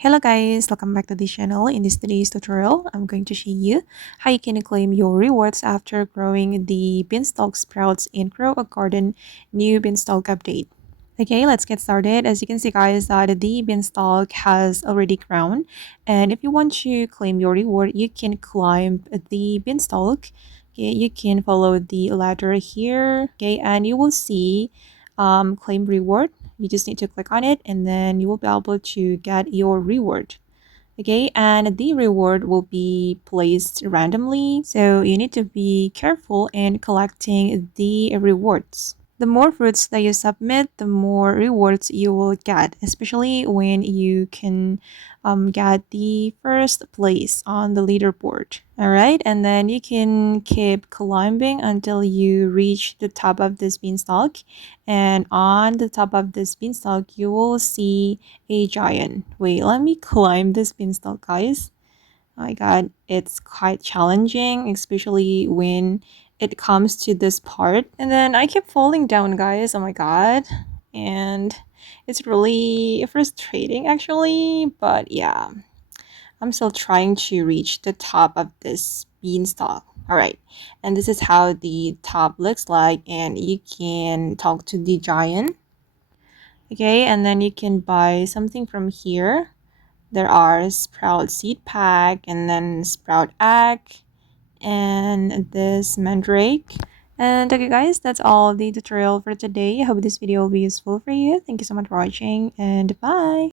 Hello guys, welcome back to the channel. In this today's tutorial, I'm going to show you how you can claim your rewards after growing the Beanstalk Sprouts in Grow a Garden new Beanstalk update. Okay, let's get started. As you can see guys, that the Beanstalk has already grown, and if you want to claim your reward, you can climb the Beanstalk. Okay, you can follow the ladder here, okay, and you will see claim reward. You just need to click on it and then you will be able to get your reward. Okay, and the reward will be placed randomly, so you need to be careful in collecting the rewards. The more fruits that you submit, the more rewards you will get, especially when you can get the first place on the leaderboard. All right, and then you can keep climbing until you reach the top of this beanstalk. And on the top of this beanstalk, you will see a giant. Wait, let me climb this beanstalk, guys. My God, it's quite challenging, especially when it comes to this part. And then I keep falling down, guys. Oh my God. And it's really frustrating, actually. But yeah, I'm still trying to reach the top of this beanstalk. All right. And this is how the top looks like. And you can talk to the giant. Okay. And then you can buy something from here. There are sprout seed pack and then sprout egg and this mandrake. And okay guys, that's all the tutorial for today. I hope this video will be useful for you. Thank you so much for watching and bye.